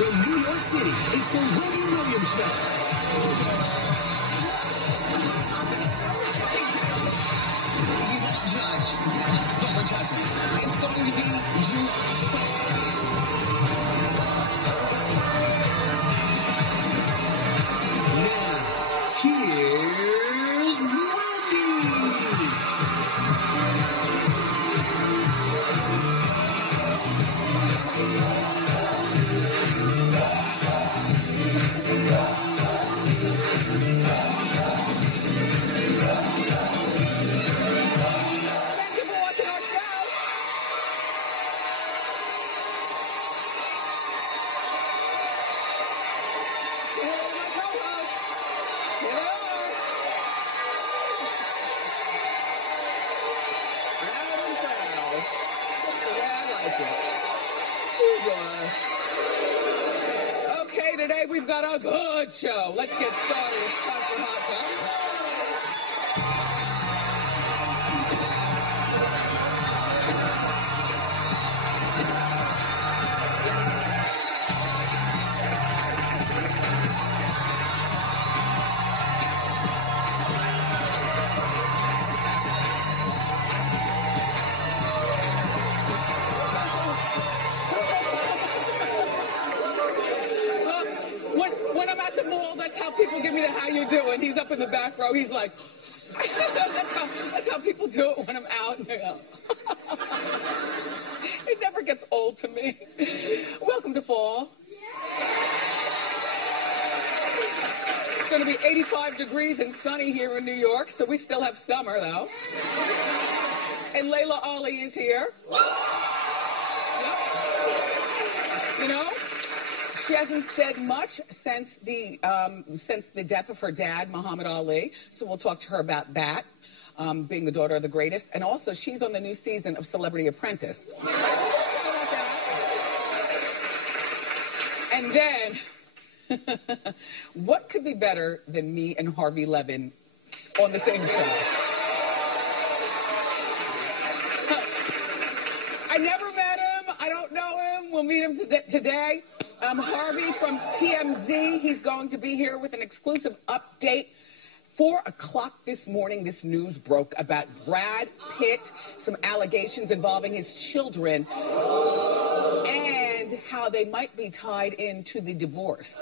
From New York City, it's the Wendy Williams Show. We won't judge, but we're judging. It's going to be you. Now, here's Wendy. Okay, today we've got a good show. Let's get started. It's time for Hot When I'm at the mall, that's how people give me the how you doing. He's up in the back row. He's like, that's how people do it when I'm out. It never gets old to me. Welcome to fall. It's going to be 85 degrees and sunny here in New York, so we still have summer, though. And Laila Ali is here. Yep. You know? She hasn't said much since the death of her dad, Muhammad Ali. So we'll talk to her about that, being the daughter of the greatest. And also, she's on the new season of Celebrity Apprentice. And then, what could be better than me and Harvey Levin on the same show? I never met him. I don't know him. We'll meet him today. Harvey from TMZ, he's going to be here with an exclusive update. 4 o'clock this morning, this news broke about Brad Pitt, some allegations involving his children, and how they might be tied into the divorce.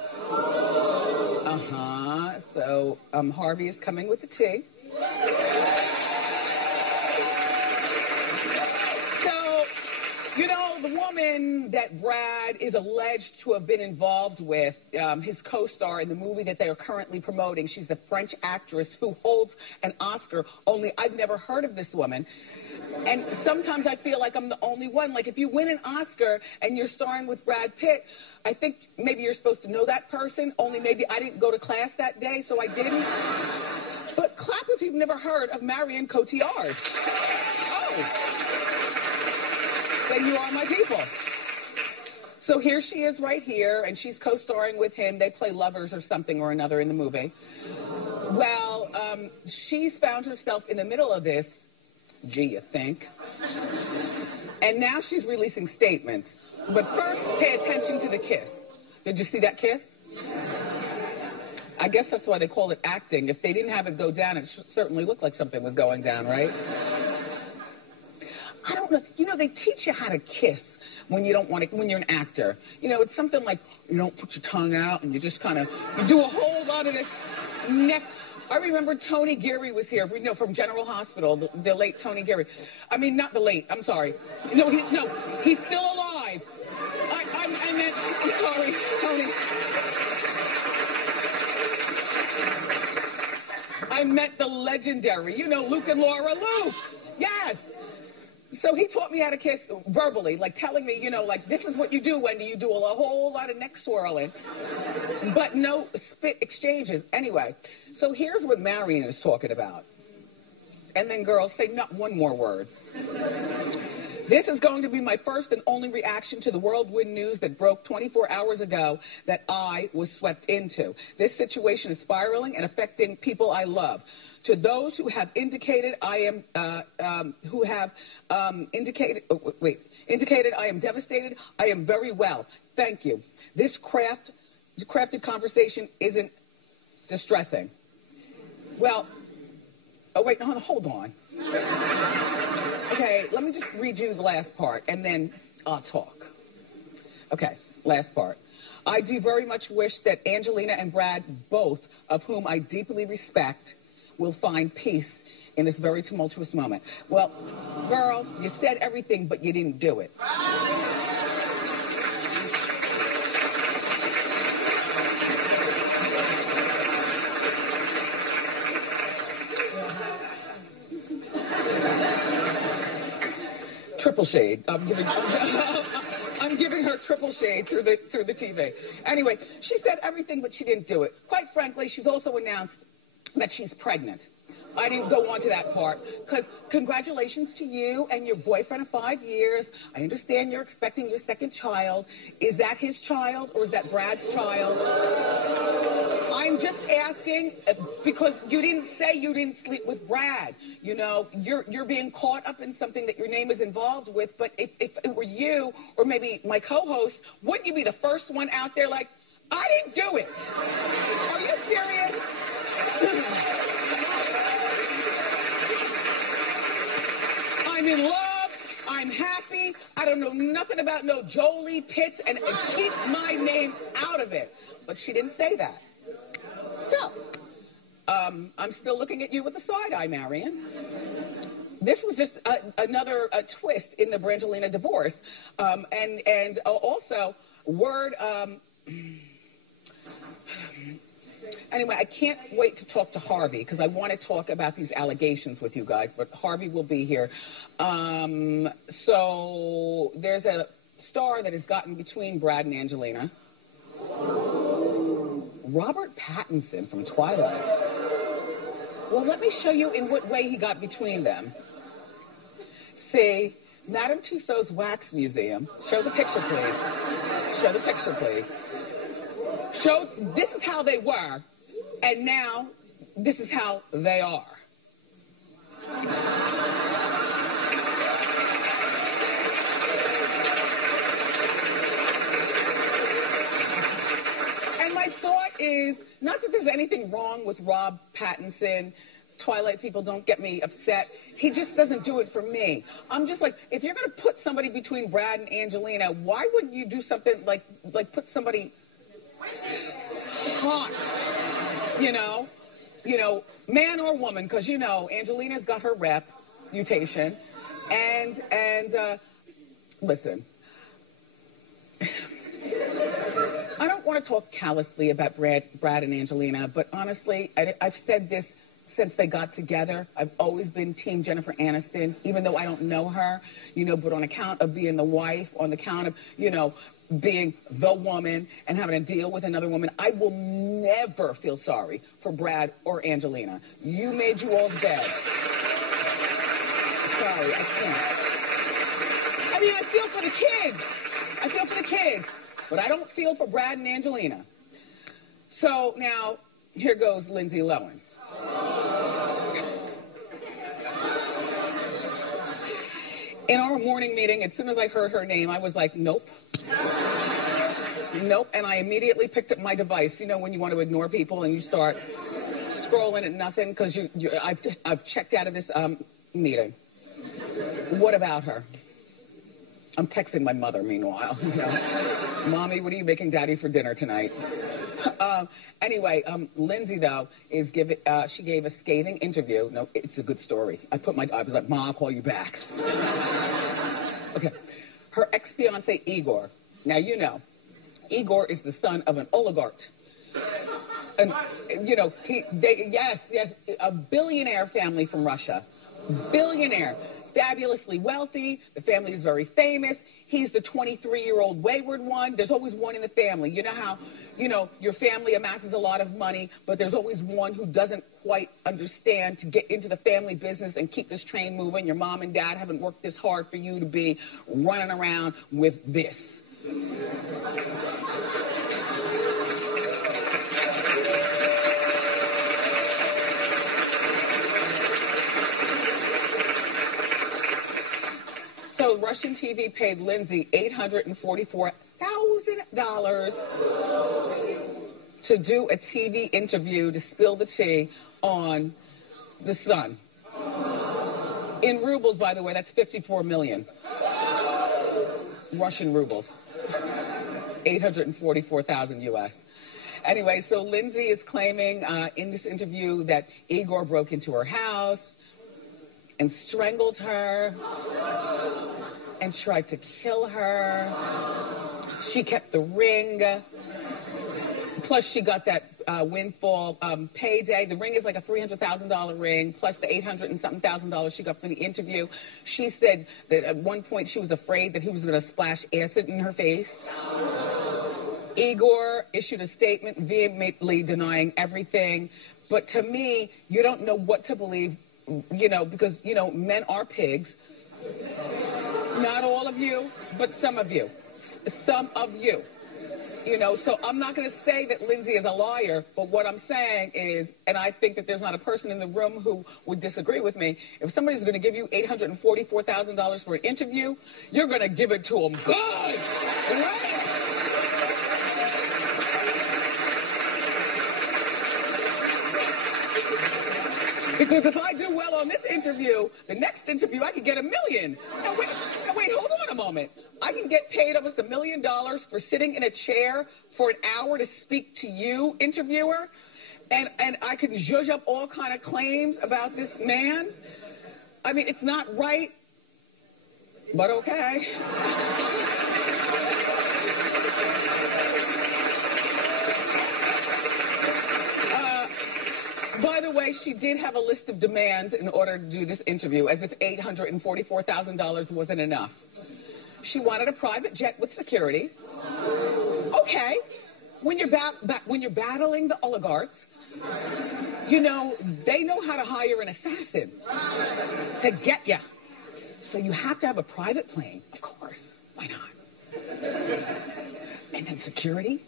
So, Harvey is coming with the tea. You know, the woman that Brad is alleged to have been involved with, his co-star in the movie that they are currently promoting, she's the French actress who holds an Oscar, only I've never heard of this woman. And sometimes I feel like I'm the only one. Like, if you win an Oscar and you're starring with Brad Pitt, I think maybe you're supposed to know that person, only maybe I didn't go to class that day, so I didn't. But clap if you've never heard of Marion Cotillard. Oh. Then you are my people. So here she is right here, and she's co-starring with him. They play lovers or something or another in the movie. Well, she's found herself in the middle of this, gee, you think. And now she's releasing statements. But first, pay attention to the kiss. Did you see that kiss? I guess that's why they call it acting. If they didn't have it go down, it certainly looked like something was going down, right? I don't know. You know, they teach you how to kiss when you don't want to, when you're an actor. You know, it's something like you don't put your tongue out and you just kind of, you do a whole lot of this neck. I remember Tony Geary was here, you know, from General Hospital, the late Tony Geary. I mean, not the late, I'm sorry. No, he's still alive. I meant, I'm sorry, Tony. I meant the legendary, you know, Luke and Laura Luke. Yes. So he taught me how to kiss verbally, like telling me, you know, like, this is what you do, Wendy. You do a whole lot of neck swirling, but no spit exchanges. Anyway, so here's what Marion is talking about. And then, girls, say not one more word. This is going to be my first and only reaction to the whirlwind news that broke 24 hours ago that I was swept into. This situation is spiraling and affecting people I love. To those who have indicated indicated I am devastated, I am very well. Thank you. This crafted conversation isn't distressing. Well, oh wait, no, hold on. Okay, let me just read you the last part, and then I'll talk. Okay, last part. I do very much wish that Angelina and Brad, both of whom I deeply respect, will find peace in this very tumultuous moment. Well, girl, you said everything, but you didn't do it. Triple shade. I'm giving her triple shade through the TV. Anyway, she said everything, but she didn't do it. Quite frankly, she's also announced that she's pregnant. I didn't go on to that part because congratulations to you and your boyfriend of 5 years. I understand you're expecting your second child. Is that his child or is that Brad's child? I'm just asking because you didn't say you didn't sleep with Brad. You know, you're being caught up in something that your name is involved with. But if it were you or maybe my co-host, wouldn't you be the first one out there like, I didn't do it? Are you serious? I'm in love. I'm happy. I don't know nothing about no Jolie Pitts and keep my name out of it. But she didn't say that. So, I'm still looking at you with a side eye, Marion. This was just another twist in the Brangelina divorce. And also, word... Anyway, I can't wait to talk to Harvey because I want to talk about these allegations with you guys, but Harvey will be here. So there's a star that has gotten between Brad and Angelina. Robert Pattinson from Twilight. Well, let me show you in what way he got between them. See, Madame Tussauds Wax Museum. Show the picture, please. Show the picture, please. Show, this is how they were, and now this is how they are. And my thought is, not that there's anything wrong with Rob Pattinson. Twilight people, don't get me upset. He just doesn't do it for me. I'm just like, if you're going to put somebody between Brad and Angelina, why wouldn't you do something like put somebody hot, you know, man or woman, because, you know, Angelina's got her reputation, and listen, I don't want to talk callously about Brad and Angelina, but honestly, I've said this since they got together. I've always been Team Jennifer Aniston, even though I don't know her, you know, but on account of being the wife, on account of, you know, being the woman and having to deal with another woman, I will never feel sorry for Brad or Angelina. You made you all's bed. Sorry, I can't. I mean, I feel for the kids. I feel for the kids. But I don't feel for Brad and Angelina. So now, here goes Lindsay Lohan. In our morning meeting, as soon as I heard her name, I was like, nope. Nope. And I immediately picked up my device. You know, when you want to ignore people and you start scrolling at nothing because I've checked out of this meeting. What about her? I'm texting my mother, meanwhile. You know, Mommy, what are you making Daddy for dinner tonight? Anyway, Lindsay, though, she gave a scathing interview. No, it's a good story. I was like, Ma, I'll call you back. Okay. Her ex-fiancé, Igor. Now, you know, Igor is the son of an oligarch. And, you know, yes, a billionaire family from Russia. Billionaire. fabulously wealthy. The family is very famous. He's the 23-year-old wayward one. There's always one in the family. You know how, your family amasses a lot of money, but there's always one who doesn't quite understand to get into the family business and keep this train moving. Your mom and dad haven't worked this hard for you to be running around with this. So Russian TV paid Lindsay $844,000 to do a TV interview to spill the tea on the Sun. In rubles, by the way, that's 54 million. Russian rubles. 844,000 US. Anyway, so Lindsay is claiming in this interview that Igor broke into her house and strangled her and tried to kill her. She kept the ring. Plus, she got that windfall payday. The ring is like a $300,000 ring, plus the $800 and something thousand she got from the interview. She said that at one point she was afraid that he was going to splash acid in her face. Igor issued a statement vehemently denying everything. But to me, you don't know what to believe, because, men are pigs. Not all of you, but some of you. Some of you. So I'm not going to say that Lindsay is a liar, but what I'm saying is, and I think that there's not a person in the room who would disagree with me, if somebody's going to give you $844,000 for an interview, you're going to give it to them good. Right? Because if I do well on this interview, the next interview I could get $1 million. Now wait, hold on a moment. I can get paid almost $1 million for sitting in a chair for an hour to speak to you, interviewer, and I can zhuzh up all kind of claims about this man. I mean, it's not right, but okay. By the way, she did have a list of demands in order to do this interview, as if $844,000 wasn't enough. She wanted a private jet with security. Okay. When you're battling the oligarchs, they know how to hire an assassin to get you. So you have to have a private plane, of course. Why not? And then security.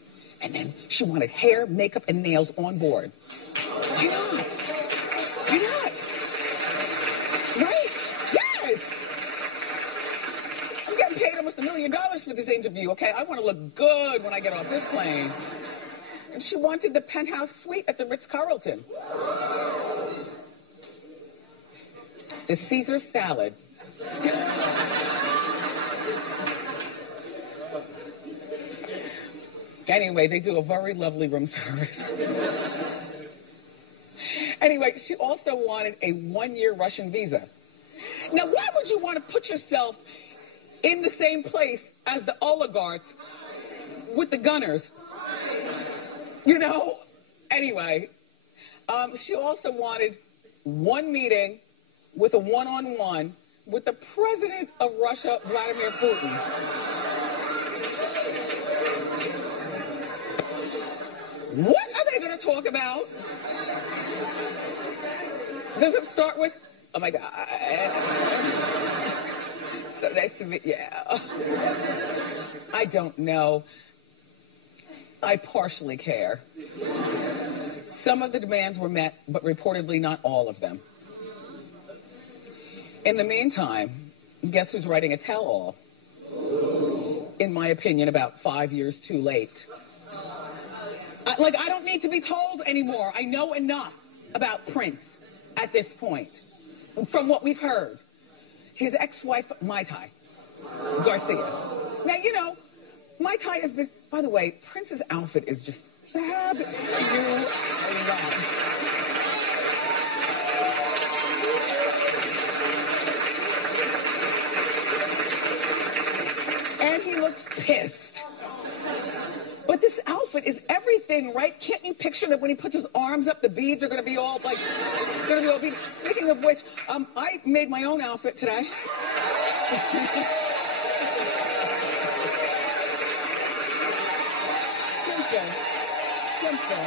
And then she wanted hair, makeup, and nails on board. Why not? Why not? Right? Yes! I'm getting paid almost $1 million for this interview, okay? I want to look good when I get off this plane. And she wanted the penthouse suite at the Ritz-Carlton. The Caesar salad. Anyway, they do a very lovely room service. Anyway, she also wanted a 1-year Russian visa. Now, why would you want to put yourself in the same place as the oligarchs with the gunners? Anyway, she also wanted one meeting with a one-on-one with the president of Russia, Vladimir Putin. What are they going to talk about? Does it start with, oh my God, so nice to meet you. I don't know. I partially care. Some of the demands were met, but reportedly not all of them. In the meantime, guess who's writing a tell-all? In my opinion, about 5 years too late. I don't need to be told anymore. I know enough about Prince at this point, from what we've heard. His ex-wife, Mai Tai Garcia. Now, Mai Tai has been, by the way, Prince's outfit is just fabulous. And he looks pissed. But the this outfit is everything, right? Can't you picture that when he puts his arms up, the beads are going to be all, like, going to be all beads? Speaking of which, I made my own outfit today. Simple.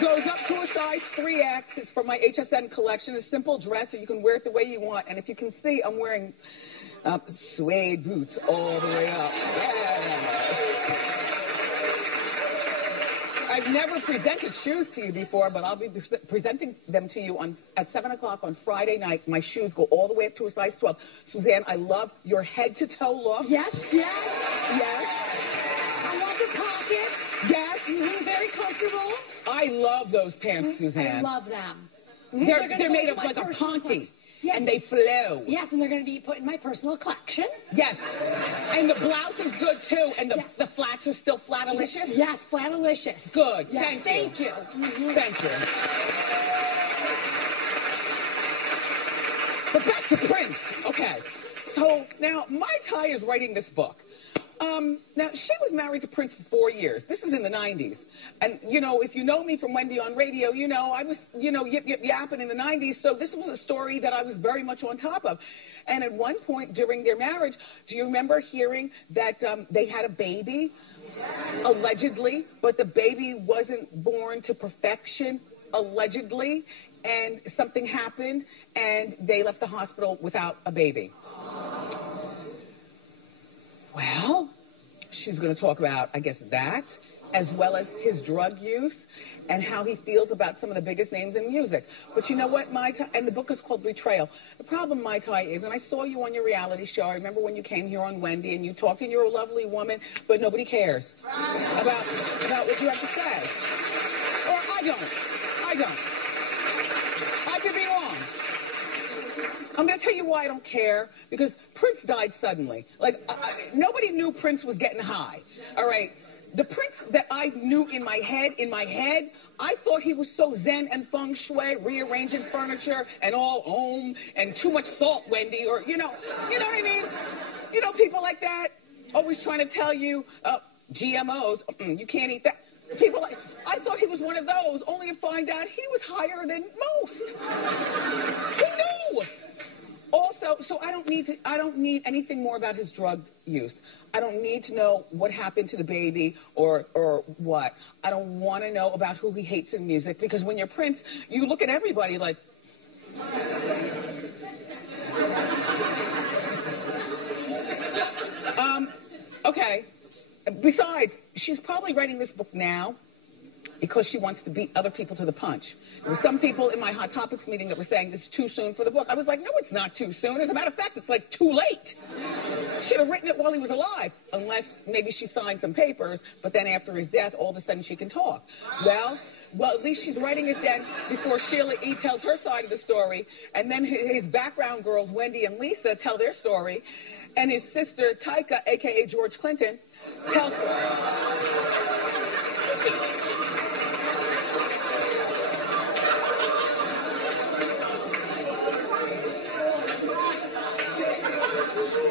Goes up to a size 3X. It's from my HSN collection. A simple dress, so you can wear it the way you want. And if you can see, I'm wearing suede boots all the way up. Yeah. I've never presented shoes to you before, but I'll be presenting them to you at 7 o'clock on Friday night. My shoes go all the way up to a size 12. Suzanne, I love your head-to-toe look. Yes, yes. Yes. I love the pocket. Yes. Very comfortable. I love those pants, Suzanne. I love them. They're made of like a ponte. Yes. And they flow. Yes, and they're going to be put in my personal collection. Yes. And the blouse is good, too. And the flats are still flatalicious? Yes, flatalicious. Good. Yes, thank you. Mm-hmm. Thank you. But back to Prince. Okay. So now, Mai Tai is writing this book. Now, she was married to Prince for 4 years. This is in the 90s. And, you know, if you know me from Wendy on radio, you know, I was, you know, yapping in the 90s. So this was a story that I was very much on top of. And at one point during their marriage, do you remember hearing that they had a baby? Allegedly. But the baby wasn't born to perfection, allegedly. And something happened, and they left the hospital without a baby. Well, she's going to talk about, I guess, that, as well as his drug use and how he feels about some of the biggest names in music. But you know what, Mai Tai, and the book is called Betrayal. The problem, Mai Tai, is, and I saw you on your reality show. I remember when you came here on Wendy and you talked, and you're a lovely woman, but nobody cares about what you have to say. Or I don't. I could be wrong. I'm going to tell you why I don't care, because Prince died suddenly. Like, nobody knew Prince was getting high, all right? The Prince that I knew in my head, I thought he was so zen and feng shui, rearranging furniture and all om and too much salt, Wendy, or, you know what I mean? You know, people like that, always trying to tell you, GMOs, you can't eat that. People like, I thought he was one of those, only to find out he was higher than most. Who knew? Also, so I don't need anything more about his drug use. I don't need to know what happened to the baby or what. I don't want to know about who he hates in music, because when you're Prince, you look at everybody like... Okay. Besides, she's probably writing this book now because she wants to beat other people to the punch. There were some people in my Hot Topics meeting that were saying this is too soon for the book. I was like, no, it's not too soon. As a matter of fact, it's like too late. Should have written it while he was alive, unless maybe she signed some papers, but then after his death, all of a sudden she can talk. Well, at least she's writing it then before Sheila E. tells her side of the story, and then his background girls, Wendy and Lisa, tell their story, and his sister, Tyka, a.k.a. George Clinton, tells...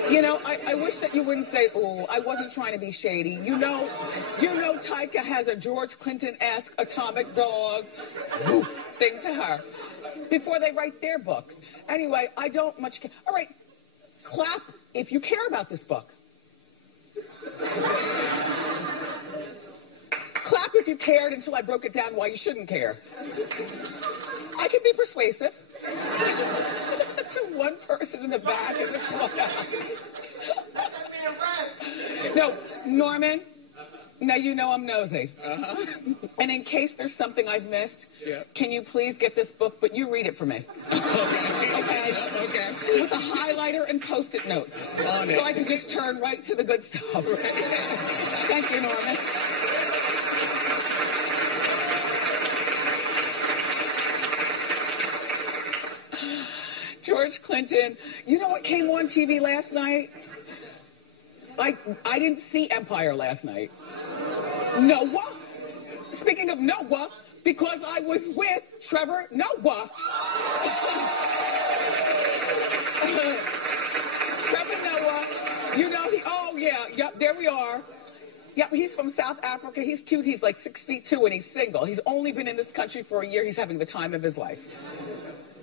You know, I wish that you wouldn't say, oh, I wasn't trying to be shady. You know Tyka has a George Clinton-esque atomic dog thing to her before they write their books. Anyway, I don't much care. All right, clap if you care about this book. Clap if you cared until I broke it down why you shouldn't care. I can be persuasive. To one person in the back in the corner. No, Norman, now you know I'm nosy. Uh-huh. And in case there's something I've missed, can you please get this book, but you read it for me. Okay? With a highlighter and Post-it notes. So I can just turn right to the good stuff. Thank you, Norman. George Clinton. You know what came on TV last night? I didn't see Empire last night. Noah. Speaking of Noah, because I was with Trevor Noah. Trevor Noah, you know, yeah. Yep, there we are. Yep, he's from South Africa. He's cute. He's like 6'2" and he's single. He's only been in this country for a year. He's having the time of his life.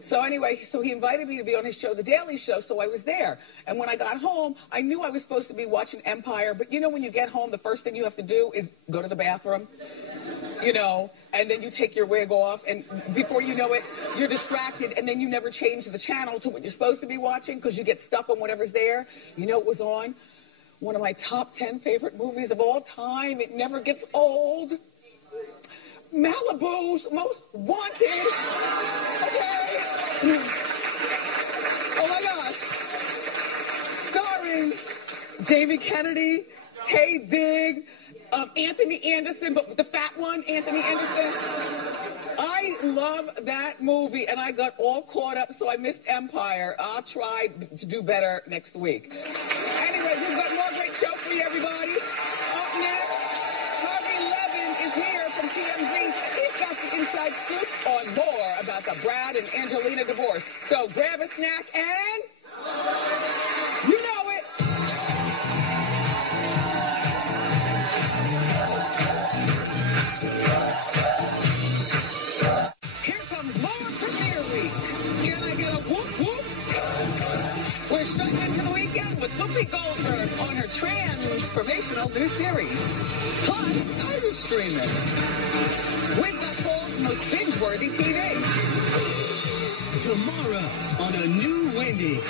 So anyway, so he invited me to be on his show, The Daily Show, so I was there. And when I got home, I knew I was supposed to be watching Empire, but you know when you get home, the first thing you have to do is go to the bathroom, you know, and then you take your wig off, and before you know it, you're distracted, and then you never change the channel to what you're supposed to be watching because you get stuck on whatever's there. You know what was on? One of my top 10 favorite movies of all time. It never gets old. Malibu's Most Wanted. Okay. Oh my gosh. Starring Jamie Kennedy, Tay Diggs, Anthony Anderson, but the fat one, Anthony Anderson. I love that movie, and I got all caught up, so I missed Empire. I'll try to do better next week. Anyway, we've got more great show for you, everybody. Up next, Harvey Levin is here from TMZ. He's got the inside scoop on more about the Brad and Angelina divorce. So grab a snack and... you know it. Here comes more Premiere Week. Can I get a whoop whoop? We're straight into the weekend with Whoopi Goldberg on her transformational new series. Plus, Irish streaming. With the world's most binge-worthy TV. Tomorrow on a new Wendy.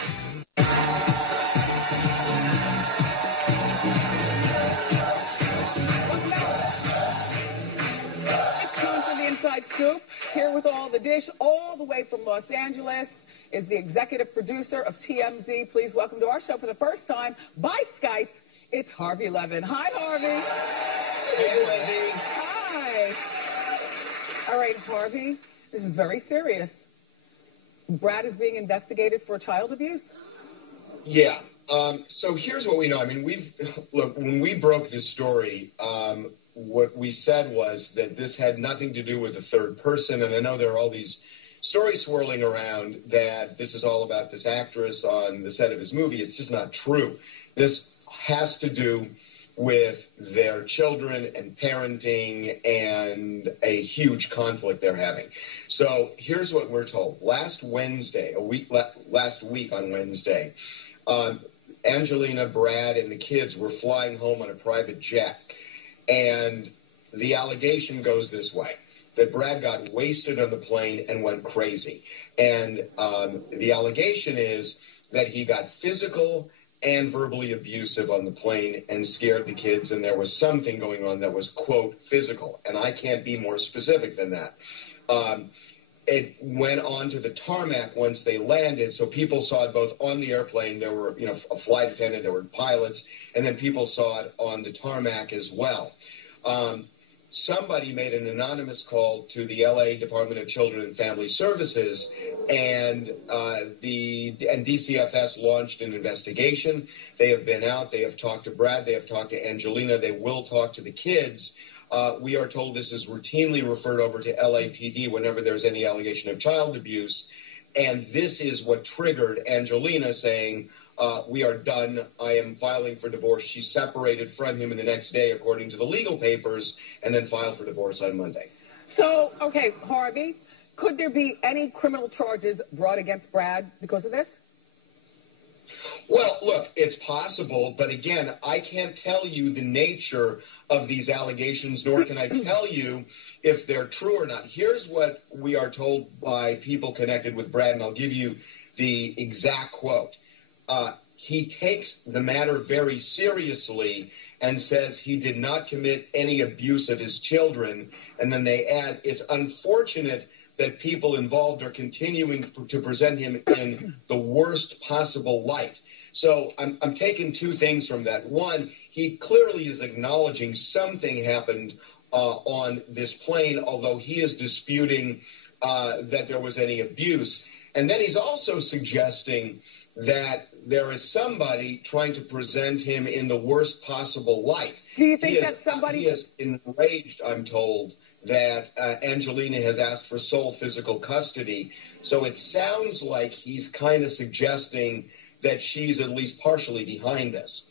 It's time for the Inside Scoop. Here with all the dish, all the way from Los Angeles, is the executive producer of TMZ. Please welcome to our show for the first time by Skype. It's Harvey Levin. Hi, Harvey. Hey, Wendy. Hi. All right, Harvey, this is very serious. Brad is being investigated for child abuse? Yeah. So here's what we know. I mean, when we broke this story, what we said was that this had nothing to do with a third person. And I know there are all these stories swirling around that this is all about this actress on the set of his movie. It's just not true. This has to do with their children and parenting and a huge conflict they're having. So here's what we're told. Last week on Wednesday, Angelina, Brad, and the kids were flying home on a private jet. And the allegation goes this way, that Brad got wasted on the plane and went crazy. And the allegation is that he got physical and verbally abusive on the plane and scared the kids, and there was something going on that was, quote, physical. And I can't be more specific than that. It went on to the tarmac once they landed, so people saw it both on the airplane. There were, a flight attendant, there were pilots, and then people saw it on the tarmac as well. Somebody made an anonymous call to the LA Department of Children and Family Services, and DCFS launched an investigation. They have been out. They have talked to Brad. They have talked to Angelina. They will talk to the kids. We are told this is routinely referred over to LAPD whenever there's any allegation of child abuse. And this is what triggered Angelina saying, we are done. I am filing for divorce. She separated from him in the next day, according to the legal papers, and then filed for divorce on Monday. So, okay, Harvey, could there be any criminal charges brought against Brad because of this? Well, look, it's possible, but again, I can't tell you the nature of these allegations, nor can I tell you if they're true or not. Here's what we are told by people connected with Brad, and I'll give you the exact quote. He takes the matter very seriously and says he did not commit any abuse of his children. And then they add, it's unfortunate that people involved are continuing to present him in the worst possible light. So I'm taking two things from that. One, he clearly is acknowledging something happened on this plane, although he is disputing that there was any abuse. And then he's also suggesting that there is somebody trying to present him in the worst possible light. Do you think that somebody... He is enraged, I'm told, that Angelina has asked for sole physical custody. So it sounds like he's kind of suggesting that she's at least partially behind this.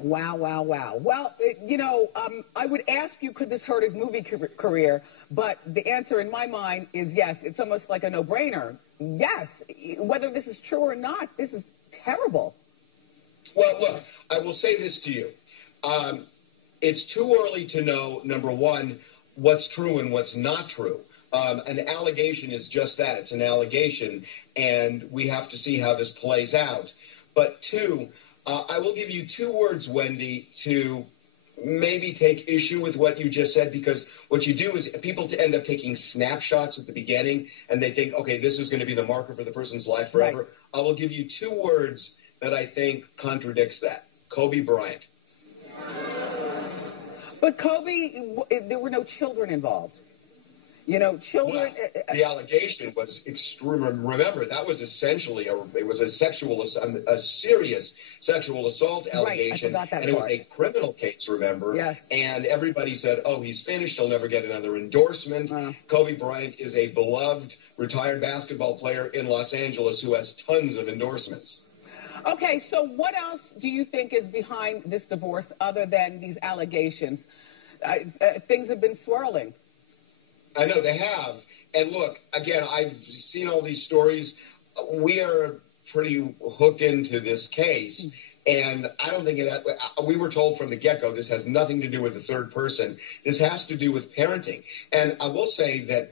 Wow, wow, wow. Well, I would ask you, could this hurt his movie career? But the answer in my mind is yes. It's almost like a no-brainer. Yes. Whether this is true or not, this is terrible. Well, look, I will say this to you. It's too early to know, number one, what's true and what's not true. An allegation is just that. It's an allegation, and we have to see how this plays out. But two, I will give you 2 words, Wendy, to maybe take issue with what you just said, because what you do is people end up taking snapshots at the beginning, and they think, okay, this is going to be the marker for the person's life forever. Right. I will give you 2 words that I think contradicts that. Kobe Bryant. But Kobe, there were no children involved. Children. Well, the allegation was extreme. Remember, that was essentially a serious sexual assault allegation, right, I forgot that and part. It was a criminal case. Remember, yes. And everybody said, "Oh, he's finished. He'll never get another endorsement." Kobe Bryant is a beloved retired basketball player in Los Angeles who has tons of endorsements. Okay, so what else do you think is behind this divorce other than these allegations? Things have been swirling. I know they have. And look, again, I've seen all these stories. We are pretty hooked into this case. And I don't think we were told from the get-go this has nothing to do with the third person. This has to do with parenting. And I will say that,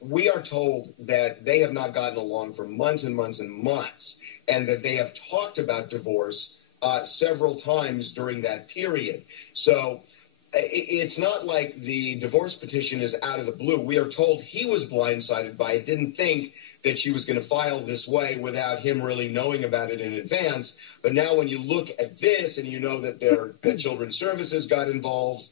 we are told that they have not gotten along for months and months and months, and that they have talked about divorce several times during that period. So it's not like the divorce petition is out of the blue. We are told he was blindsided by it, didn't think that she was going to file this way without him really knowing about it in advance. But now when you look at this and you know that the Children's Services got involved,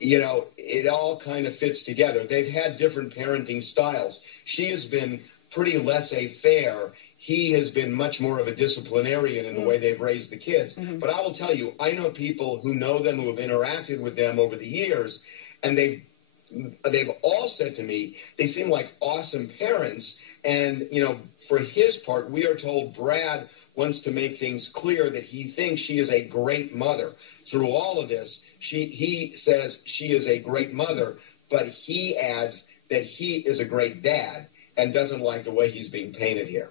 it all kind of fits together. They've had different parenting styles. She has been pretty laissez-faire. He has been much more of a disciplinarian in the way they've raised the kids. But I will tell you, I know people who know them, who have interacted with them over the years, and they've all said to me, they seem like awesome parents. And, for his part, we are told Brad wants to make things clear that he thinks she is a great mother. Through all of this, he says she is a great mother, but he adds that he is a great dad and doesn't like the way he's being painted here.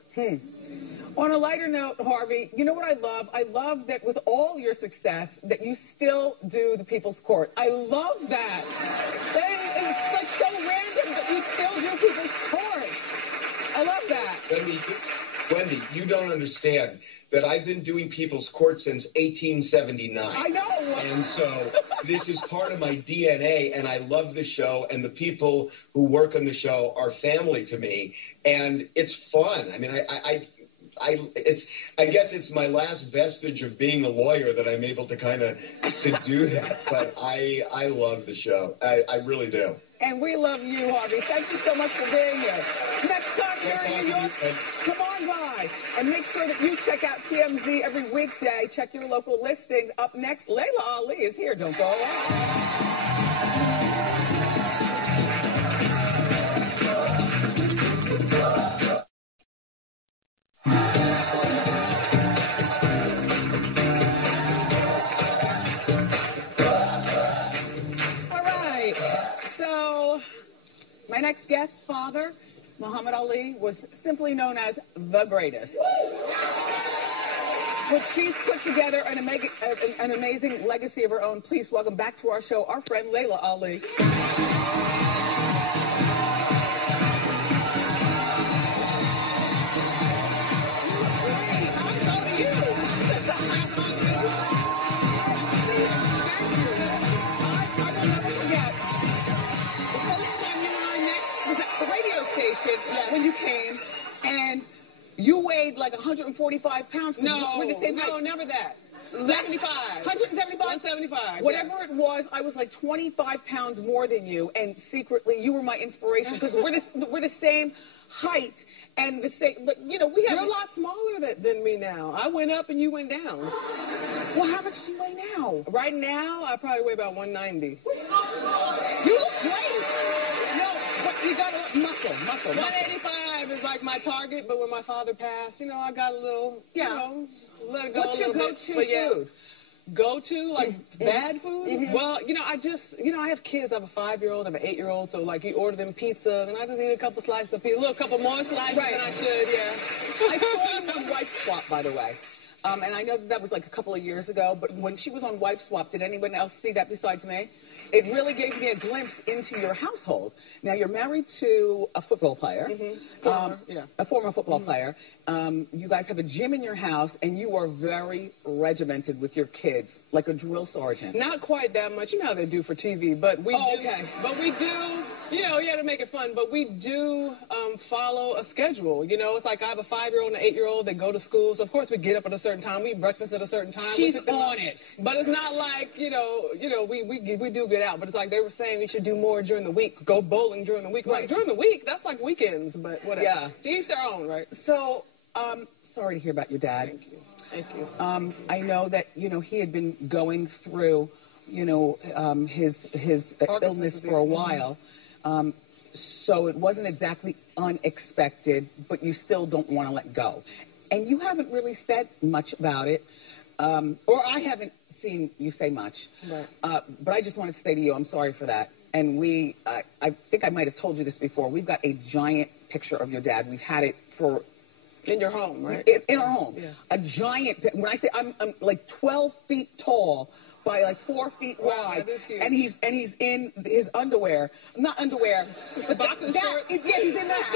On a lighter note, Harvey, you know what I love? I love that with all your success, that you still do the People's Court. I love that. It's like so random that you still do People's Court. I love that. Wendy, you don't understand that I've been doing People's Court since 1879. I know. And so this is part of my DNA, and I love the show, and the people who work on the show are family to me, and it's fun. I mean, I guess it's my last vestige of being a lawyer that I'm able to to do that, but I love the show. I really do. And we love you, Harvey. Thank you so much for being here. Next time you're in New York, come on by. And make sure that you check out TMZ every weekday. Check your local listings. Up next, Laila Ali is here. Don't go away. My next guest's father, Muhammad Ali, was simply known as the greatest. But she's put together an amazing legacy of her own. Please welcome back to our show our friend Laila Ali. When you came, and you weighed like 145 pounds. No, never that. 75. 175? 175. Whatever it was, I was like 25 pounds more than you, and secretly you were my inspiration because we're the same height and the same. But we have. You're a lot smaller than me now. I went up and you went down. Well, how much do you weigh now? Right now, I probably weigh about 190. You look great. No, but you got muscle. 185 is like my target, but when my father passed, I got a little, let it go. What's your go-to food? go to, like bad food? Well, I have kids. I have a 5-year-old, I have an 8-year-old, so like you order them pizza, and I just eat a couple slices of pizza, a little couple more slices than I should, yeah. I saw you on Wife Swap, by the way. And I know that was like a couple of years ago, but when she was on Wife Swap, did anyone else see that besides me? It really gave me a glimpse into your household. Now, you're married to a football player, a former football player. You guys have a gym in your house, and you are very regimented with your kids, like a drill sergeant. Not quite that much. You know how they do for TV, but we do. Okay. But we do, you had to make it fun, but we do follow a schedule. It's like I have a 5-year-old and an 8-year-old that go to school, so of course we get up at a certain time, we eat breakfast at a certain time. She's on it. But it's not like, we do get out, but it's like they were saying we should do more during the week, go bowling during the week. Right. Like, during the week, that's like weekends, but whatever. Yeah. To each their own, right? So, sorry to hear about your dad. Thank you. I know that, he had been going through, his illness for a while. So it wasn't exactly unexpected, but you still don't want to let go. And you haven't really said much about it, or I haven't seen you say much. Right. But I just wanted to say to you, I'm sorry for that. And I think I might have told you this before, we've got a giant picture of your dad. We've had it for... In your home, right? In our home. Yeah. A giant, when I say I'm like 12 feet tall by like 4 feet wide. And he's in his underwear. Not underwear. The boxing shirt? Yeah, he's in that.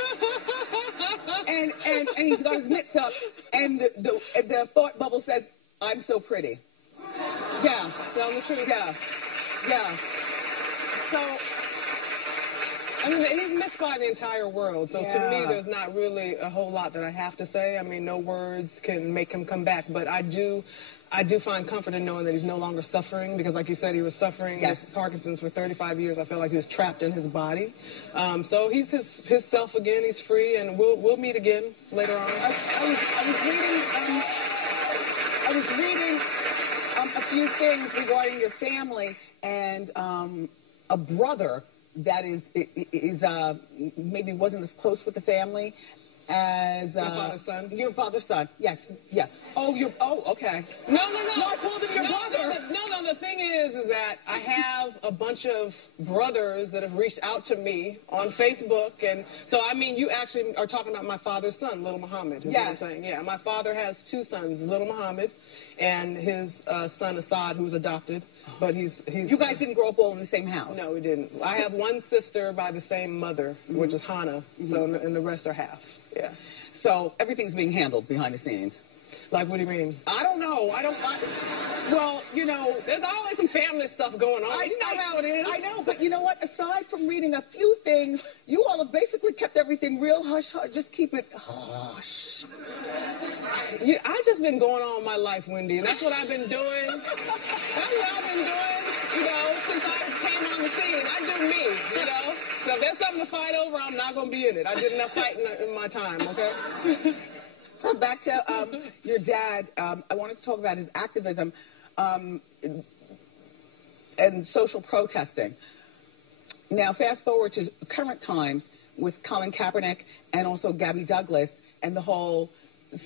and he's got his mitts up. And the thought bubble says, I'm so pretty. Yeah. Tell the truth. Yeah. So... I mean, he's missed by the entire world, so to me, there's not really a whole lot that I have to say. I mean, no words can make him come back, but I do find comfort in knowing that he's no longer suffering, because like you said, he was suffering with Parkinson's for 35 years. I feel like he was trapped in his body. So he's his self again, he's free, and we'll meet again later on. I was reading a few things regarding your family, and a brother that is maybe wasn't as close with the family as your father's son. Your father's son, yes, yeah. Okay. No, I called him your brother. No. The thing is that I have a bunch of brothers that have reached out to me on Facebook, and so I mean, you actually are talking about my father's son, Little Muhammad. Is what I'm saying. Yeah, my father has 2 sons, Little Muhammad, and his son Assad, who's adopted. But he's. You guys didn't grow up all in the same house. No, we didn't. I have one sister by the same mother, which is Hannah. So and the rest are half. Yeah. So everything's being handled behind the scenes. Like, what do you mean? I don't know. Well, there's always some family stuff going on. You know how it is. I know, but you know what? Aside from reading a few things, you all have basically kept everything real hush-hush. Just keep it hush. I've just been going on my life, Wendy, and that's what I've been doing. Since I came on the scene. I do me, So if there's something to fight over, I'm not going to be in it. I did enough fighting in my time, okay? So back to your dad, I wanted to talk about his activism and social protesting. Now, fast forward to current times with Colin Kaepernick and also Gabby Douglas and the whole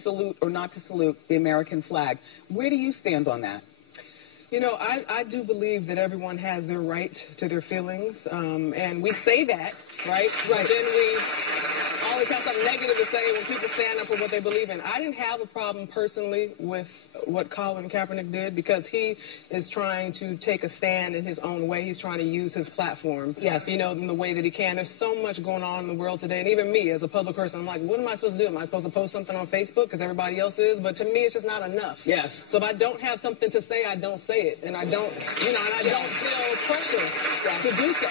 salute or not to salute the American flag. Where do you stand on that? I do believe that everyone has their right to their feelings, and we say that, right? But then we always have something negative to say when people stand up for what they believe in. I didn't have a problem personally with what Colin Kaepernick did, because he is trying to take a stand in his own way. He's trying to use his platform, in the way that he can. There's so much going on in the world today, and even me as a public person, I'm like, what am I supposed to do? Am I supposed to post something on Facebook because everybody else is? But to me, it's just not enough. Yes. So if I don't have something to say, I don't say it, and I don't, and I don't feel pressure to do so.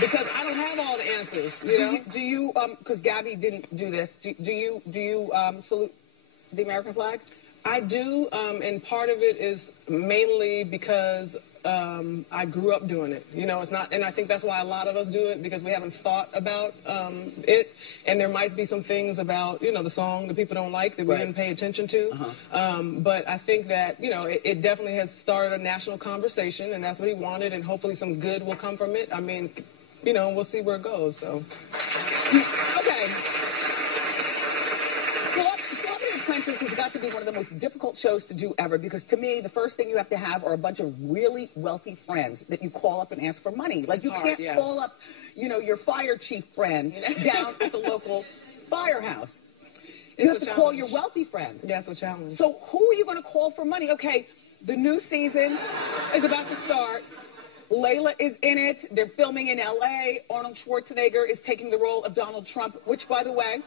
Because I don't have all the answers, Do you, because Gabby didn't do this, do you salute the American flag? I do, and part of it is mainly because I grew up doing it. It's not, and I think that's why a lot of us do it, because we haven't thought about it, and there might be some things about, the song that people don't like that we didn't pay attention to. But I think that, it definitely has started a national conversation, and that's what he wanted, and hopefully some good will come from it. I mean, we'll see where it goes, so. Okay. So let me Apprentice has got to be one of the most difficult shows to do ever because to me, the first thing you have to have are a bunch of really wealthy friends that you call up and ask for money. Like you can't call up, your fire chief friend down at the local firehouse. You have to call your wealthy friends. Yeah, it's a challenge. So who are you going to call for money? Okay, the new season is about to start. Laila is in it. They're filming in L.A. Arnold Schwarzenegger is taking the role of Donald Trump, which, by the way,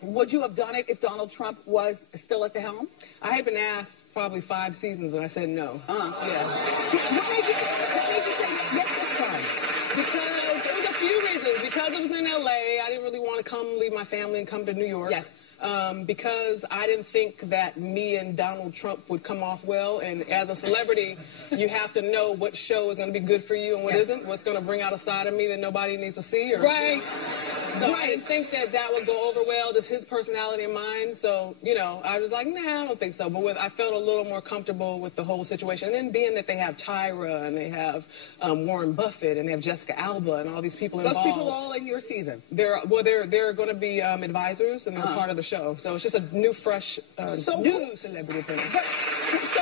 would you have done it if Donald Trump was still at the helm? I had been asked probably 5 seasons, and I said no. Yeah. What made you say yes this time? Because there was a few reasons. Because it was in L.A., I didn't really want to leave my family and come to New York. Yes. Because I didn't think that me and Donald Trump would come off well. And as a celebrity, you have to know what show is going to be good for you and what isn't, what's going to bring out a side of me that nobody needs to see. Right. So I didn't think that would go over well, just his personality and mine. So, I was like, nah, I don't think so. But I felt a little more comfortable with the whole situation. And then being that they have Tyra and they have Warren Buffett and they have Jessica Alba and all these people involved. Those people all in your season? They're going to be advisors and they're part of the show. So it's just a new, fresh, new celebrity thing. So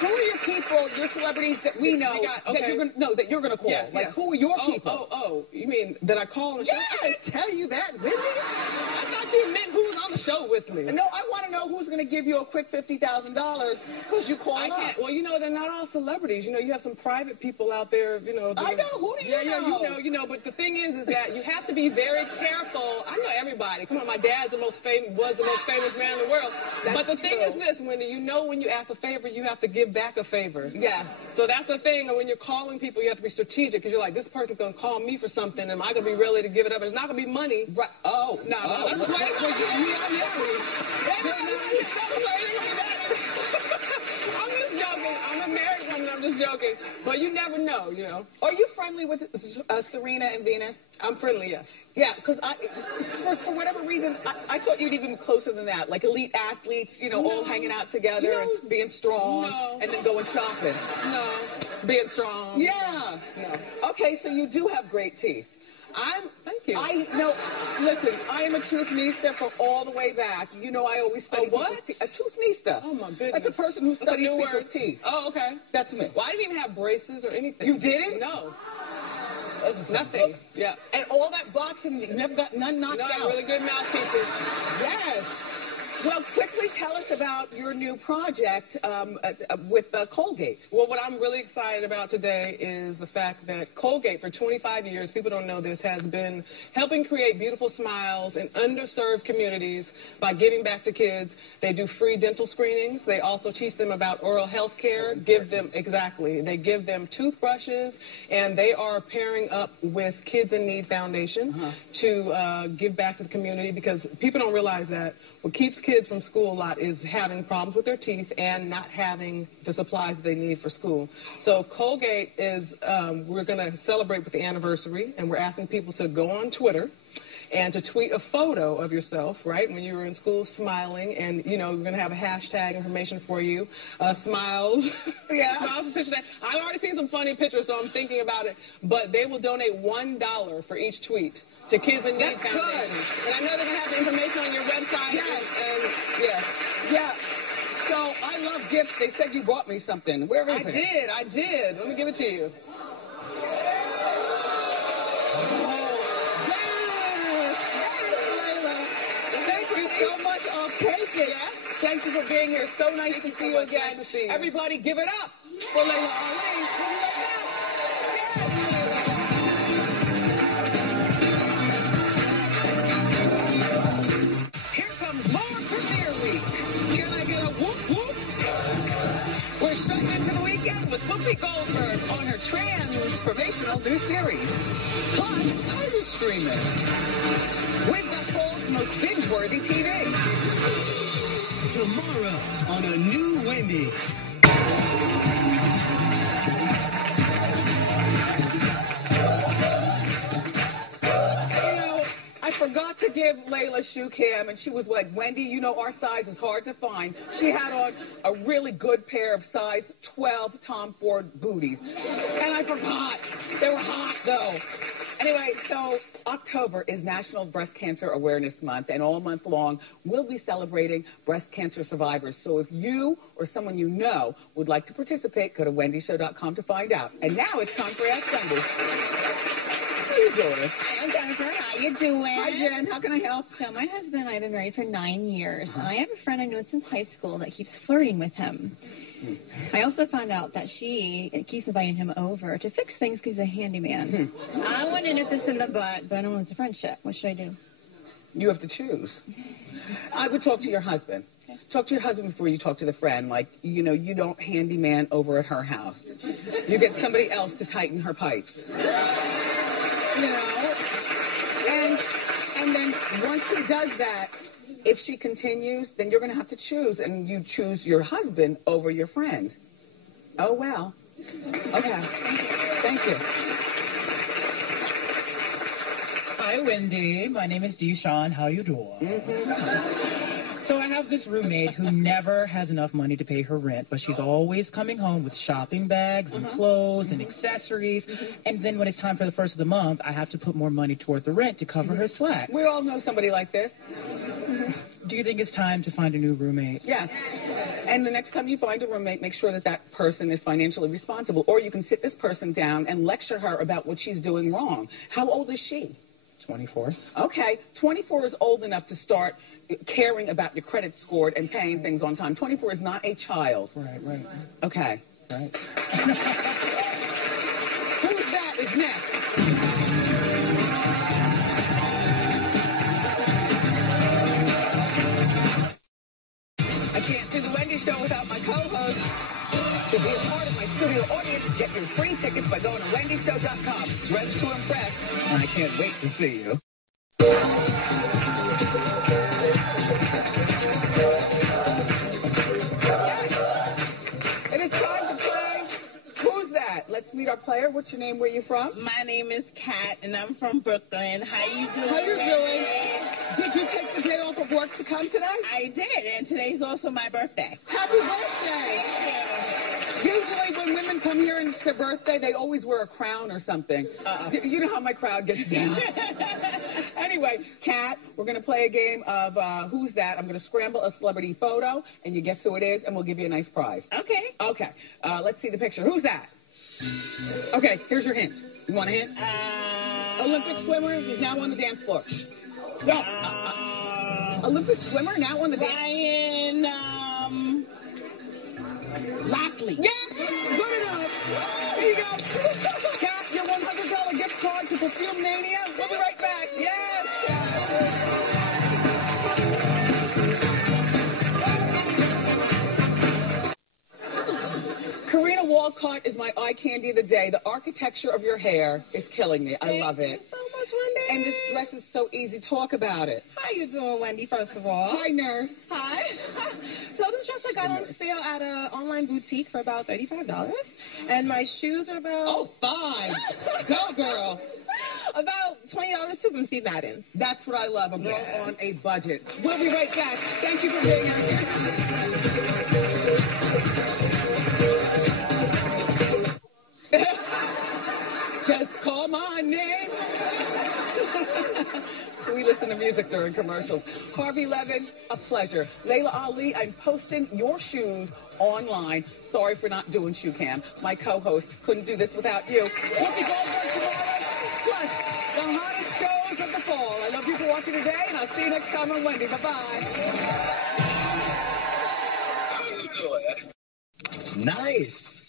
who are your people, your celebrities that we know that you're going to call? Yes, who are your people? Oh, you mean that I call on the show? I didn't tell you that, Wendy. I thought you meant who was on the show with me. No, I want to know who's going to give you a quick $50,000 because you call up. Well, they're not all celebrities. You have some private people out there, I know. Who do you know? But the thing is that you have to be very careful. I know everybody. Come on, my dad's was the most famous man in the world. But the thing is this, Wendy, when you ask a favor, you have to give back a favor. Yes. So that's the thing. When you're calling people, you have to be strategic because you're like, this person's going to call me for something. Am I going to be ready to give it up? It's not going to be money. Right. Oh. No. I'm just joking. I'm a married woman. I'm just joking. But you never know, Are you friendly with Serena and Venus? I'm friendly, yes. Yeah, because for whatever reason, I thought you'd even closer than that. Like elite athletes, all hanging out together and being strong and then going shopping. No. Being strong. Yeah. No. Okay, so you do have great teeth. Thank you. Listen, I am a tooth-nista from all the way back. I always study people's teeth. A tooth-nista. Oh, my goodness. That's a person who studies people's teeth. Oh, okay. That's me. Well, I didn't even have braces or anything. You didn't? No. Nothing. Yeah. And all that boxing, you never got none knocked out. No, really good mouthpieces. Yes. Well, quickly tell us about your new project with Colgate. Well, what I'm really excited about today is the fact that Colgate, for 25 years, people don't know this, has been helping create beautiful smiles in underserved communities by giving back to kids. They do free dental screenings. They also teach them about oral health care. They give them toothbrushes, and they are pairing up with Kids in Need Foundation to give back to the community because people don't realize that what keeps kids from school a lot is having problems with their teeth and not having the supplies that they need for school. So Colgate is, we're going to celebrate with the anniversary, and we're asking people to go on Twitter and to tweet a photo of yourself, right, when you were in school smiling, and, we're going to have a hashtag information for you, smiles. Yeah. Smiles and pictures. I've already seen some funny pictures, so I'm thinking about it, but they will donate $1 for each tweet to Kids in Need Foundation. Good. And I know they're going to have the information on your website. Yes. And yeah. So I love gifts. They said you bought me something. Where is it? I did. Let me give it to you. Thank you so much. I'll take it. Yes. Thank you for being here. So nice to see you again. Nice to see you. Everybody give it up for Laila Ali. Here comes more Premiere Week. Can I get a whoop whoop? We're straight into the weekend with Whoopi Goldberg on her transformational new series. Plus, I'm streaming. We've got Paul's most binge-worthy TV. Tomorrow on a new Wendy. I forgot to give Laila shoe cam, and she was like, Wendy, our size is hard to find. She had on a really good pair of size 12 Tom Ford booties. And I forgot. They were hot, though. Anyway, so October is National Breast Cancer Awareness Month, and all month long, we'll be celebrating breast cancer survivors. So if you or someone you know would like to participate, go to wendyshow.com to find out. And now it's time for Ask Wendy. How you doing? Hi, Jennifer. How you doing? Hi, Jen. How can I help? So my husband and I have been married for 9 years, and I have a friend I know since high school that keeps flirting with him. I also found out that she keeps inviting him over to fix things because he's a handyman. I want to nip this in the butt, but I don't want it's a friendship. What should I do? You have to choose. I would talk to your husband. Okay. Talk to your husband before you talk to the friend. Like, you know, you don't handyman over at her house. You get somebody else to tighten her pipes. You know? And then once he does that, if she continues, then you're going to have to choose, and you choose your husband over your friend. Oh, well. Okay. Thank you. Hi, Wendy. My name is Deshawn. How you doing? So I have this roommate who never has enough money to pay her rent, but she's always coming home with shopping bags and clothes and accessories. And then when it's time for the first of the month, I have to put more money toward the rent to cover her slack. We all know somebody like this. Do you think it's time to find a new roommate? Yes. And the next time you find a roommate, make sure that that person is financially responsible. Or you can sit this person down and lecture her about what she's doing wrong. How old is she? 24. Okay. 24 is old enough to start caring about your credit score and paying things on time. 24 is not a child. Right. Okay. Right. Who's that is next? I can't do the Wendy Show without my co-host. To be a part of my studio audience, get your free tickets by going to wendyshow.com. Dress to impress, and I can't wait to see you. It is time to play. Who's that? Let's meet our player. What's your name? Where you from? My name is Kat, and I'm from Brooklyn. How you doing? How you doing? Did you take the day off of work to come today? I did, and today's also my birthday. Happy birthday! Usually when women come here and it's their birthday, they always wear a crown or something. You know how my crowd gets down. Anyway, Kat, we're going to play a game of Who's That? I'm going to scramble a celebrity photo, and you guess who it is, and we'll give you a nice prize. Okay. Okay. Let's see the picture. Who's that? Okay, here's your hint. You want a hint? Olympic swimmer is now on the dance floor. No. Olympic swimmer now on the dance floor. Ryan, Lockley. Yeah, good enough. There you go. Kat, your $100 gift card to Perfume Mania. We'll be right back. Yes. Karina Walcott is my eye candy of the day. The architecture of your hair is killing me. I love it. So much, Wendy. And this dress is so easy. Talk about it. How you doing, Wendy, first of all? Hi, nurse. Hi. So this dress I got on sale at an online boutique for about $35. And my shoes are about... Oh, fine. Go, girl. About $20 too from Steve Madden. That's what I love. A girl on a budget. We'll be right back. Thank you for being here. Just call my name. We listen to music during commercials. Harvey Levin, a pleasure. Laila Ali, I'm posting your shoes online. Sorry for not doing shoe cam. My co-host couldn't do this without you. Whoopi Goldberg tomorrow. Plus, the hottest shows of the fall. I love you for watching today, and I'll see you next time on Wendy. Bye-bye. Nice.